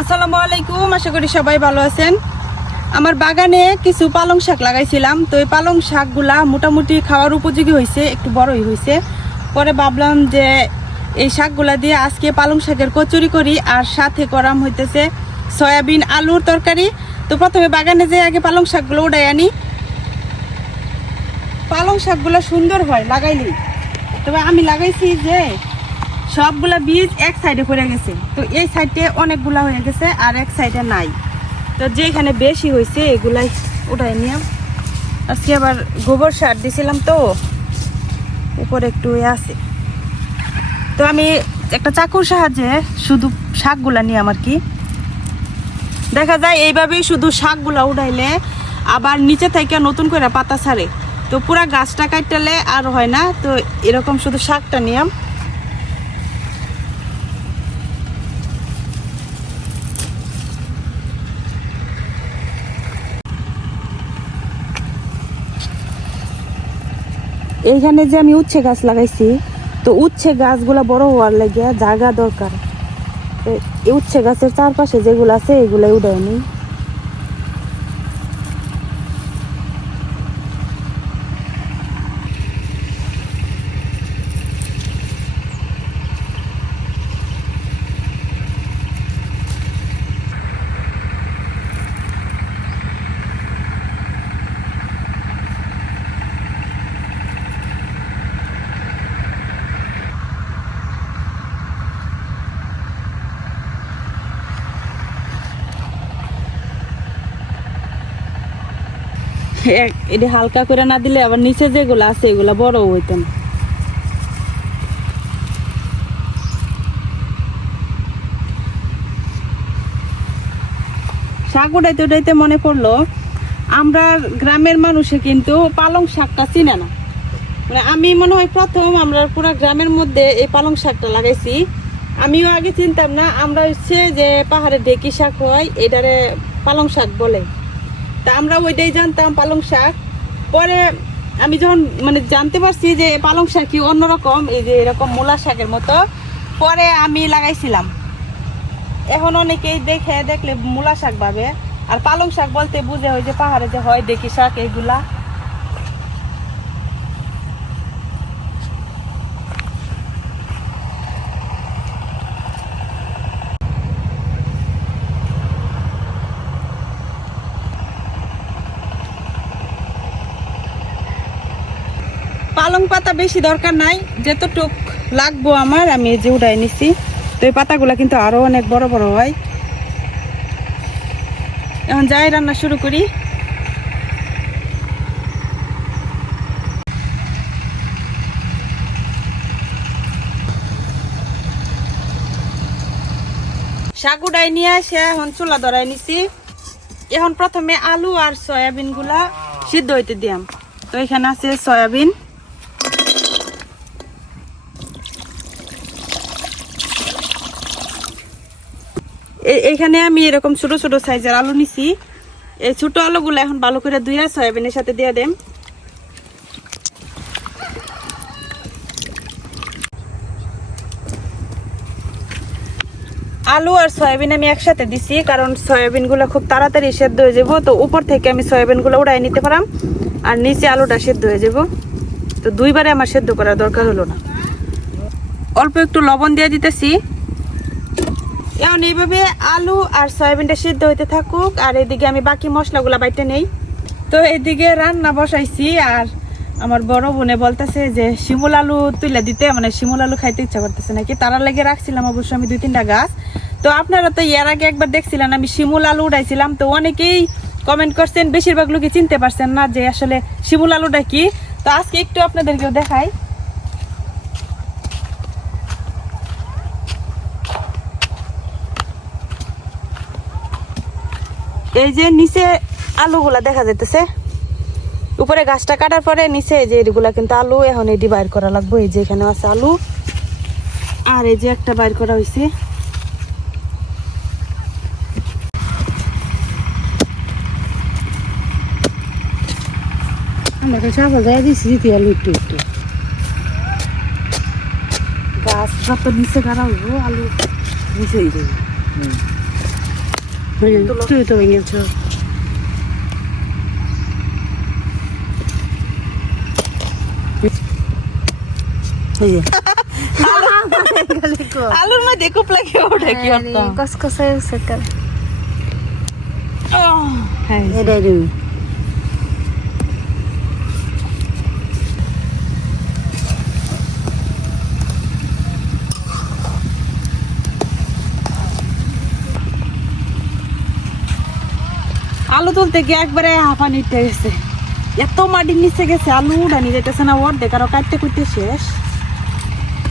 আসসালামু আলাইকুম, আশা করি সবাই ভালো আছেন। আমার বাগানে কিছু পালং শাক লাগাইছিলাম, তো এই পালং শাকগুলা মোটামুটি খাওয়ার উপযোগী হয়েছে, একটু বড়ই হয়েছে। পরে ভাবলাম যে এই শাকগুলা দিয়ে আজকে পালং শাকের কচুরি করি, আর সাথে করাম হইতেছে সয়াবিন আলুর তরকারি। তো প্রথমে বাগানে যে আগে পালং শাকগুলো উড়াই আনি। পালং শাকগুলো সুন্দর হয় লাগাইলেই, তবে আমি লাগাইছি যে সবগুলা বীজ এক সাইডে পড়ে গেছে, তো এই সাইডে অনেকগুলা হয়ে গেছে আর এক সাইডে নাই। তো যেখানে বেশি হয়েছে এগুলাই উঠাই নিলাম। আজকে আবার গোবর সার দিছিলাম, তো উপরে একটু আছে। তো আমি একটা চাকুর সাহায্যে শুধু শাকগুলা নিয়ে আমার কি দেখা যায় এইভাবেই শুধু শাকগুলা উঠাইলে আবার নিচে থেকে নতুন করে পাতা ছাড়ে, তো পুরা গাছটা কাটলে আর হয় না। তো এরকম শুধু শাকটা নিলাম। এইখানে যে আমি উচ্ছে গাছ লাগাইছি, তো উচ্ছে গাছগুলা বড় হওয়ার লাগে জায়গা দরকার। এই উচ্ছে গাছের চারপাশে যেগুলো আছে এগুলাই উঠাই নি। এটা হালকা করে না দিলে আবার নিচে যেগুলো আছে এগুলা বড় হইতো না। শাক উঠাইতে উঠাইতে মনে পড়লো, আমরা গ্রামের মানুষে কিন্তু পালং শাকটা চিনে না। মানে আমি মনে হয় প্রথম আমরা পুরা গ্রামের মধ্যে এই পালং শাকটা লাগাইছি। আমিও আগে চিনতাম না, আমরা হচ্ছে যে পাহাড়ে ঢেকি শাক হয় এটারে পালং শাক বলে, তা আমরা ওইটাই জানতাম পালং শাক। পরে আমি যখন মানে জানতে পারছি যে পালং শাক কি অন্যরকম, এই যে এরকম মূলা শাকের মতো, পরে আমি লাগাইছিলাম। এখন অনেকেই দেখলে মূলা শাক ভাবে, আর পালং শাক বলতে বুঝে হয় যে পাহাড়ে যে হয় দেখি শাক এইগুলা। পালং পাতা বেশি দরকার নাই, যতটুক লাগবো আমার আমি এই যে উঠাই নিছি। তো এই পাতাগুলা কিন্তু আরো অনেক বড় বড় হয়। এখন যাই রান্না শুরু করি। শাক উঠাই নিয়ে আসে এখন চুলা ধরাই নিছি। এখন প্রথমে আলু আর সয়াবিন গুলা সিদ্ধ হইতে দিয়াম। তো এখানে আছে সয়াবিন, এখানে আমি এরকম ছোট ছোট সাইজের আলু নিছি। এই ছোট আলুগুলো এখন ভালো করে ধুইয়া সয়াবিনের সাথে দিয়ে দেম। আলু আর সয়াবিন আমি একসাথে দিছি, কারণ সয়াবিন গুলো খুব তাড়াতাড়ি সেদ্ধ হয়ে যাবো। তো উপর থেকে আমি সয়াবিন গুলো উড়াই নিতে পারাম, আর নিচে আলুটা সেদ্ধ হয়ে যাব। তো দুইবারে আমার সেদ্ধ করার দরকার হলো না। অল্প একটু লবণ দিয়ে দিতেছি। এখন এইভাবে আলু আর সয়াবিনটা সিদ্ধ হইতে থাকুক, আর এদিকে আমি বাকি মশলাগুলা বাইটে নেই। তো এদিকে রান্না বসাইছি, আর আমার বড় বোনে বলতেছে যে শিমুল আলু তুলে দিতে, মানে শিমুল আলু খাইতে ইচ্ছা করতেছে নাকি। তারা লেগে রাখছিলাম অবশ্য আমি 2-3টা গাছ। তো আপনারা তো এর আগে একবার দেখছিলেন আমি শিমুল আলু উঠাইছিলাম, তো অনেকেই কমেন্ট করছেন, বেশিরভাগ লোকে চিনতে পারছেন না যে আসলে শিমুল আলুটা কি। তো আজকে একটু আপনাদেরকেও দেখাই। এই যে নিচে আলুগুলা দেখা যাইতেছে, উপরে গাছটা কাটার পরে নিচে এই যে এগুলা কিন্তু আলু। এখন এটি বাইর করা লাগবে। এই যে এখানে আছে আলু, আর এই যে একটা বাইর করা হয়েছে। আমরা চাপা গায়ে দিচ্ছি আলু একটু একটু, গাছ যত নিচে কাটা হইব আলু নিচেই যাবে। তুই তো ভেঙেছ আলুর মধ্যে খুব লাগে ওটা কি হতো কসকসে সেকাল হ্যাঁ এটাই দিবি আলু তুলতে গিয়ে একবারে হাঁফানি উঠে গেছে এত মাটির নিচে গেছে আলু উড়ানি যেতেছে না অর্ধেক আরো কাটতে কুটতে শেষ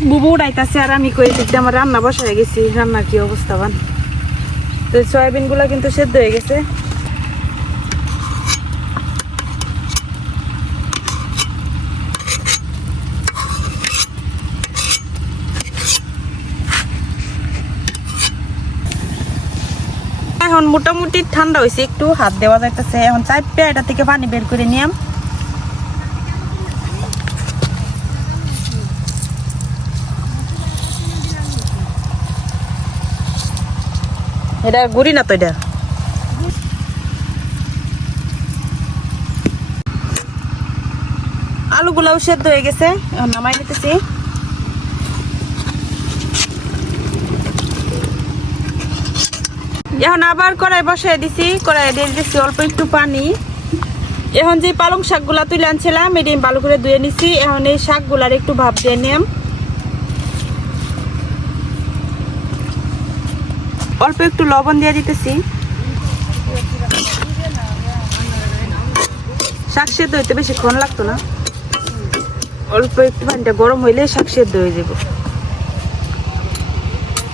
বুবু উড়াইতেছে আর আমি কই দিতে আমার রান্না বসায় গেছি রান্নার কি অবস্থা বান তো সয়াবিন গুলা কিন্তু সেদ্ধ হয়ে গেছে এখন মোটামুটি ঠান্ডা হয়েছে একটু হাত দেওয়া যাইতেছে এখন চাইপে এটা থেকে পানি বের করে নিয়াম এটা গুড়ি না তো এটা আলুগুলাও সেদ্ধ হয়ে গেছে এখন নামাই নিতেছি এখন আবার কড়াই বসাই দিছি কড়াই দিয়ে দিচ্ছি অল্প একটু পানি এখন যে পালং শাকগুলা তুলে আনছিলাম এটি ভালো করে ধুয়ে নিছি এখন এই শাকগুলার একটু ভাপ দিয়ে নিলাম অল্প একটু লবণ দিয়ে দিতেছি শাক সেদ্ধ হইতে বেশিক্ষণ লাগতো না অল্প একটু পানিটা গরম হইলে শাক সেদ্ধ হয়ে যাব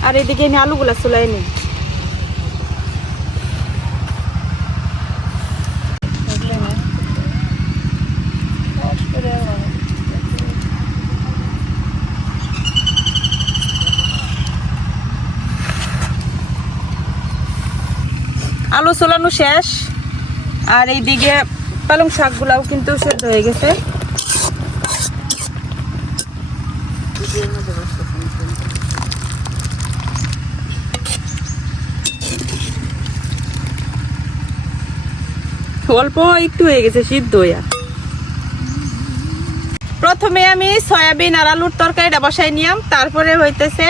আর এদিকে আমি আলুগুলা চুলাই নিই আলু চলানো শেষ আর এইদিকে পালং শাকগুলাও কিন্তু সেদ্ধ হয়ে গেছে অল্প একটু হয়ে গেছে সিদ্ধ হইয়া প্রথমে আমি সয়াবিন আর আলুর তরকারিটা বসাই নিয়াম তারপরে হইতেছে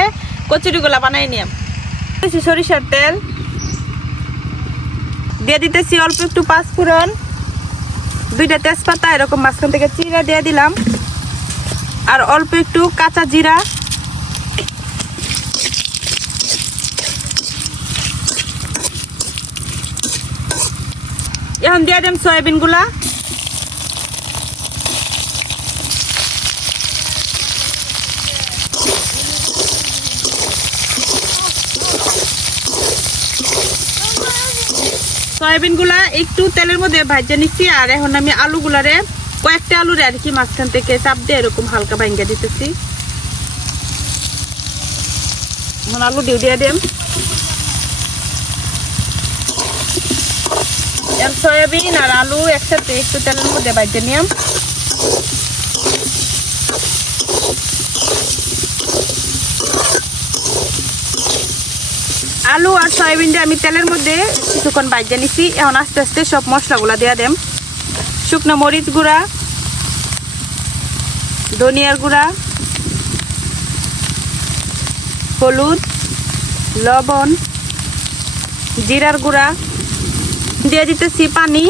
কচুরিগুলা বানাই নিয়াম সরিষার তেল দিয়ে দিতেছি অল্প একটু পাঁচফোড়ন দুইটা তেজপাতা এরকম মাঝখান থেকে চিরা দিয়ে দিলাম আর অল্প একটু কাঁচা জিরা এখন দিয়ে দিলাম সয়াবিন গুলা সয়াবিন গুলা একটু তেলের মধ্যে ভাজা নিচ্ছি আর এখন আমি আলু গুলারে কয়েকটা আলুরে আর কি মাঝখান থেকে চাপ দিয়ে এরকম হালকা ভাঙ্গা দিতেছি এখন আলু দিয়ে দিম সয়াবিন আর আলু একসাথে একটু তেলের মধ্যে ভাজা নিলাম আলু আর সয়াবিনটা আমি তেলের মধ্যে কিছুক্ষণ ভাজা নিছি এখন আস্তে আস্তে সব মশলাগুলা দিয়ে দেম শুকনো মরিচ গুঁড়া ধনিয়ার গুঁড়া হলুদ লবণ জিরার গুঁড়া দিয়ে দিতেছি পানি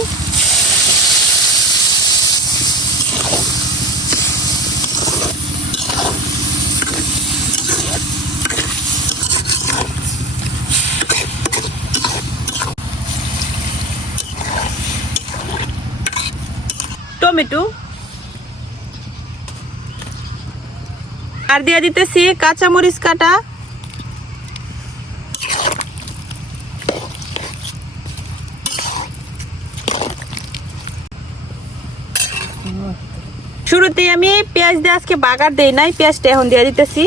টমেটো আর দিয়ে দিতেছি কাঁচামরিচ কাটা শুরুতেই আমি পেঁয়াজ দিয়ে আজকে বাগার দেই নাই পেঁয়াজটা এখন দিয়ে দিতেছি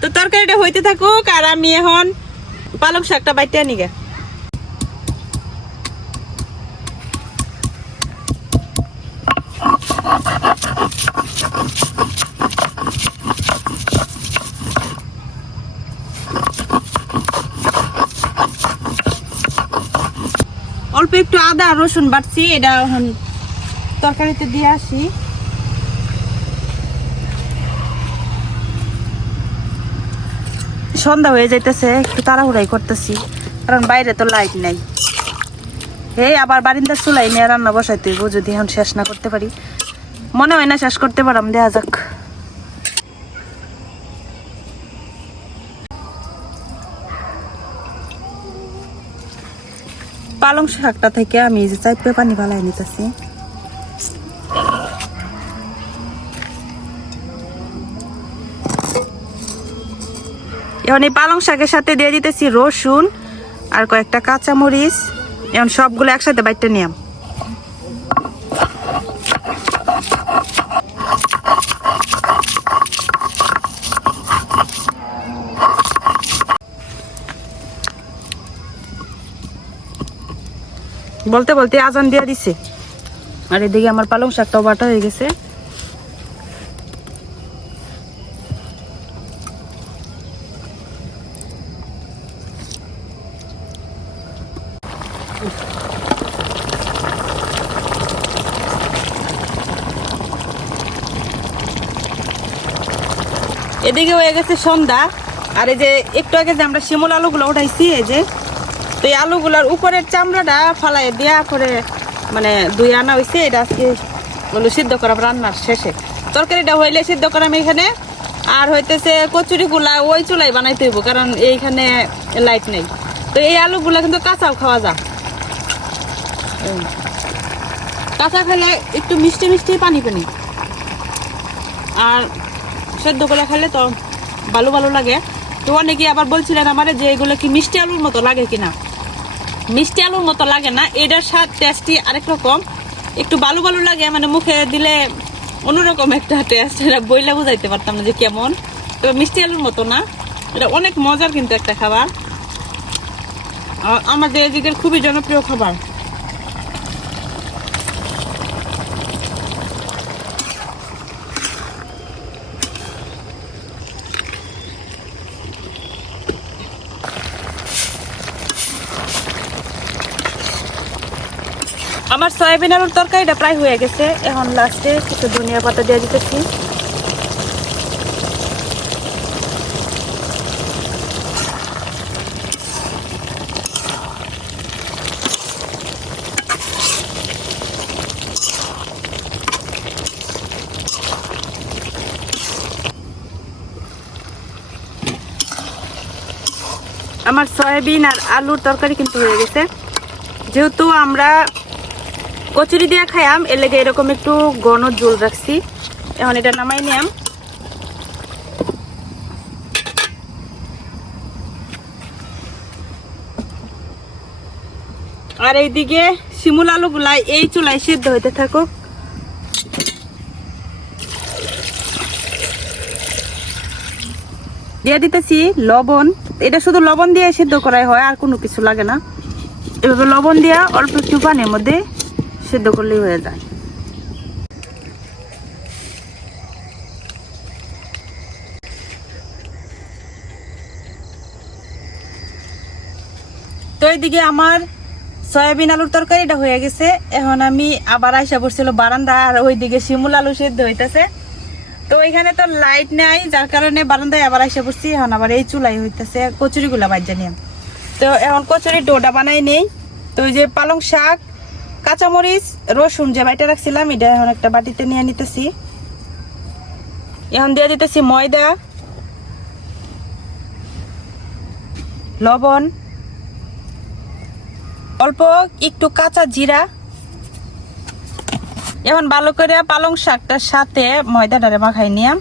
তো তরকারিটা হইতে থাকুক আর আমি এখন পালং শাকটা বাইতে আনি গে অল্প একটু আদা রসুন বাটছি, এটা এখন তরকারিতে দিয়ে আসি। সন্ধ্যা হয়ে যাইতেছে, একটু তাড়াহুড়াই করতেছি কারণ বাইরে তো লাইট নাই। এই আবার বারিন্দার চুলাই নিয়ে রান্না বসাইতে হইব, যদি এখন শেষ না করতে পারি। মনে হয় না শেষ করতে পারাম, দেখা যাক। পালং শাকটা থেকে আমি এই যে চাইপে পানি ফালাই নিতেছি। এখন এই পালং শাকের সাথে দিয়ে দিতেছি রসুন আর কয়েকটা কাঁচামরিচ। এখন সবগুলো একসাথে বাইটে নিয়াম। বলতে বলতে আজান দিয়ে দিছে, আর এদিকে আমার পালং শাকটাও বাটা হয়ে গেছে। এদিকে হয়ে গেছে সন্ধ্যা। আর এই যে একটু আগে যে আমরা শিমুল আলুগুলো উঠাইছি, এই যে তো এই আলুগুলার উপরের চামড়াটা ফালাই দেওয়া করে মানে ধুই আনা হয়েছে। এটা আজকে বলো সিদ্ধ করা রান্নার শেষে, তরকারিটা হইলে সিদ্ধ করাম এখানে। আর হইতেছে কচুরিগুলা ওই চুলাই বানাইতে হইব, কারণ এইখানে লাইট নেই। তো এই আলুগুলা কিন্তু কাঁচাও খাওয়া যায়, কাঁচা খেলে একটু মিষ্টি মিষ্টি পানি পানি, আর সেদ্ধ করে খেলে তো ভালো ভালো লাগে। তো অনেকে আবার বলছিলেন আমারে যে এগুলো কি মিষ্টি আলুর মতো লাগে কিনা। মিষ্টি আলুর মতো লাগে না, এটার স্বাদ টেস্টি আরেক রকম, একটু ভালো ভালো লাগে, মানে মুখে দিলে অন্যরকম একটা টেস্ট। এটা বইলে বুঝাইতে পারতাম না যে কেমন। তো মিষ্টি আলুর মতো না, এটা অনেক মজার কিন্তু একটা খাবার, আমাদের এদিকের খুবই জনপ্রিয় খাবার। আমার সয়াবিন আলুর তরকারিটা প্রায় হয়ে গেছে। এখন লাস্টে কিছু ধনিয়া পাতা দিয়ে দিতেছি। আমার সয়াবিন আর আলুর তরকারি কিন্তু হয়ে গেছে। যেহেতু আমরা কচুরি দিয়ে খাইয়াম, এর লেগে এরকম একটু ঘন ঝোল রাখছি। এখন এটা নামাই নিয়াম। আর এইদিকে শিমুল আলুগুলা এই চুলায় সিদ্ধ হইতে থাকুক। দিয়ে দিতেছি লবণ। এটা শুধু লবণ দিয়ে সিদ্ধ করাই হয়, আর কোনো কিছু লাগে না। এভাবে লবণ দিয়ে অল্প একটু পানির মধ্যে সিদ্ধ করলেই হয়ে যায়। তো এইদিকে আমার সয়াবিন আলুর তরকারিটা হয়ে গেছে। এখন আমি আবার আইসা পড়ছিল বারান্দা, আর ওইদিকে শিমুল আলু সিদ্ধ হইতেছে। তো এখানে তো লাইট নাই, যার কারণে বারান্দায় আবার আইসা পড়ছি। এখন আবার এই চুলাই হইতেছে কচুরিগুলা বাজ্যা নিয়ে। তো এখন কচুরির ডোটা বানাই নেই। তো ওই যে পালং শাক, কাঁচামরিচ, রসুন যে বাইটা রাখছিলাম, এটা এখন একটা বাটিতে নিয়ে নিতেছি। এখন দিয়ে দিতেছি ময়দা, লবণ, অল্প একটু কাঁচা জিরা। এখন ভালো করে পালং শাকটার সাথে ময়দাটারে মাখাই নিয়াম।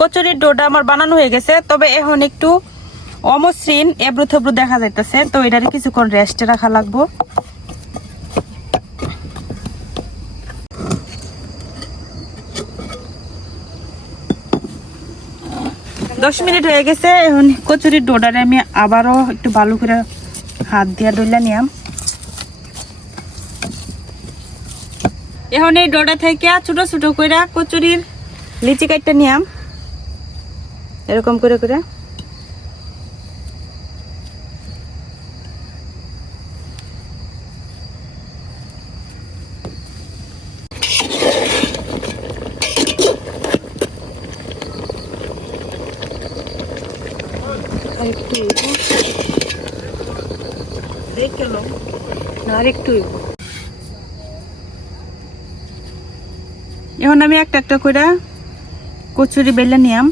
কচুরির ডোটা আমার বানানো হয়ে গেছে, তবে এখন একটু অমসৃণ এবড়ো থেবড়ো দেখা যাইতেছে। তো এটারে কিছুক্ষণ রেস্টে রাখা লাগবো। 10 মিনিট হয়ে গেছে। এখন কচুরির ডোডারে আমি আবারও একটু ভালো করে হাত দিয়া ডইলা নিয়াম। এখন এই ডোডা থেকে ছোট ছোট করে কচুরির লিচি কাটটা নিয়াম, এরকম করে করে। আরেকটু এখন আমি একটা একটা করে কচুরি বেলে নিয়াম।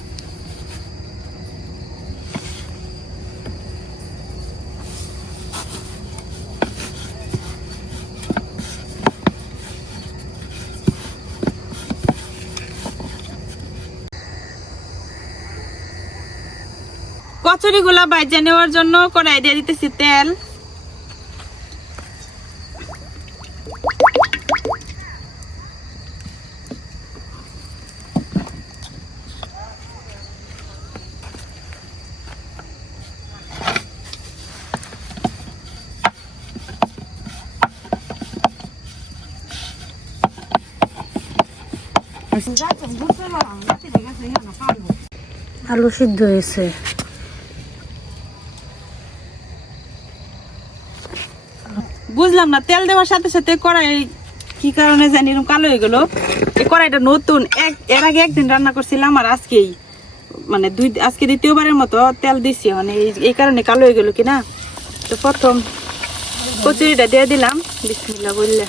কচুরি গুলা বাইজা নেওয়ার জন্য কড়াই দিয়ে দিতেছি তেল। আলু সিদ্ধ হয়েছে। বুঝলাম না, তেল দেওয়ার সাথে সাথে কড়াই কি কারণে জানি এরকম কালো হয়ে গেল। এই কড়াইটা নতুন, এর আগে একদিন রান্না করছিলাম আর আজকেই মানে আজকে দ্বিতীয়বারের মতো তেল দিছি, মানে এই কারণে কালো হয়ে গেল কিনা। তো প্রথম কচুরিটা দিয়ে দিলাম, বিসমিল্লাহ বললে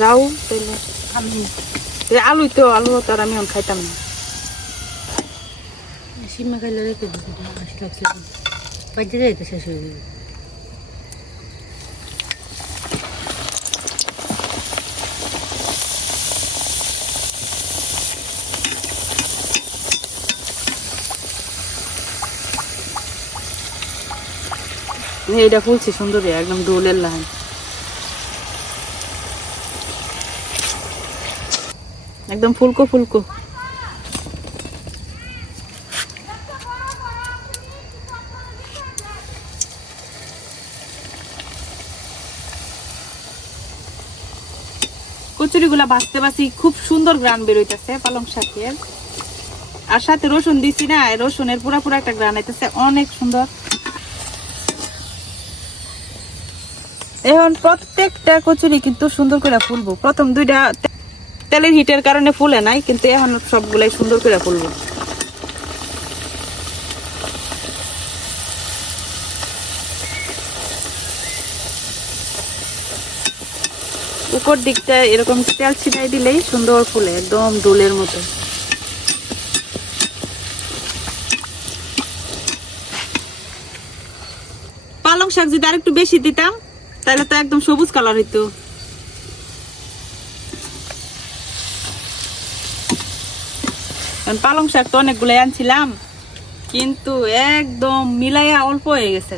যাও তাহলে। আলু তো আলু তো আর আমি খাইতাম না। সিমা খাইলে রেখে দিচ্ছি, বাজে যাইতে শেষ হয়ে যাবে। এটা ফুলছি সুন্দর, একদম ডোলের লাইন, একদম ফুলকো ফুলকো। কচুরিগুলা ভাজতে ভাজি খুব সুন্দর গ্রান বেরোইতেছে পালং শাকের, আর সাথে রসুন দিছি না, রসুনের পুরা পুরা একটা গ্রান আইতেছে, অনেক সুন্দর। এখন প্রত্যেকটা কচুরি কিন্তু সুন্দর করে ফুলবো। প্রথম দুইটা তেলের হিটের কারণে ফুলে নাই, কিন্তু এখন সবগুলাই সুন্দর করে ফুলবো। উপর দিকটা এরকম তেল ছিটাই দিলেই সুন্দর ফুলে, একদম ডোলের মতো। পালং শাক যদি আর একটু বেশি দিতাম তাহলে তো একদম সবুজ কালার হইতো। পালং শাক তো অনেকগুলো আনছিলাম, কিন্তু একদম মিলাইয়া অল্প হয়ে গেছে,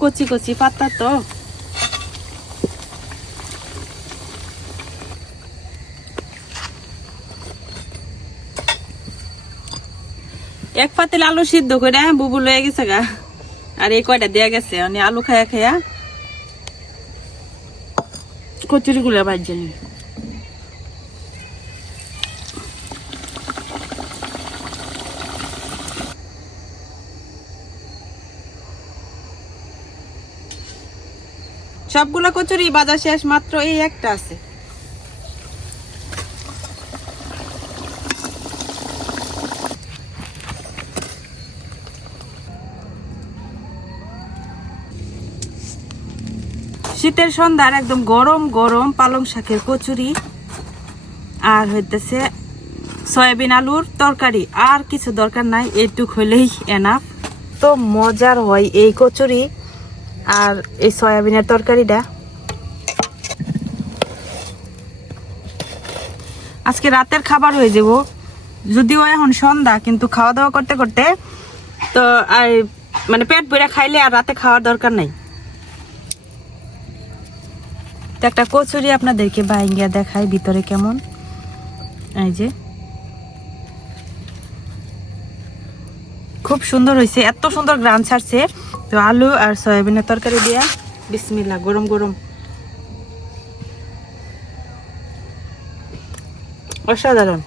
কচি কচি পাতা তো। এক পাতিল আলু সিদ্ধ করে বুবু লয়ে গেছে গা, আর এই কয়টা দেয়া গেছে, মানে আলু খায়া খায়া কচুরি গুলা ভাজছে। সবগুলা কচুরি বাজার শেষ, মাত্র এই একটা আছে। শীতের সন্ধ্যার একদম গরম গরম পালং শাকের কচুরি আর হইতেছে সয়াবিন আলুর তরকারি, আর কিছু দরকার নাই, এইটুক হইলেই এনাফ। তো মজার হয় এই কচুরি আর এই সয়াবিনের তরকারিটা। আজকে রাতের খাবার হয়ে যাব, যদিও এখন সন্ধ্যা, কিন্তু খাওয়া দাওয়া করতে করতে তো আর মানে পেট ভরে খাইলে আর রাতে খাওয়ার দরকার নাই। তো একটা কচুরি আপনাদেরকে ভাঙ্গিয়া দেখাই ভিতরে কেমন। এই যে খুব সুন্দর হয়েছে, এত সুন্দর গ্রান ছাড়ছে। তো আলু আর সয়াবিনের তরকারি দিয়া বিসমিল্লাহ, গরম গরম, অসাধারণ।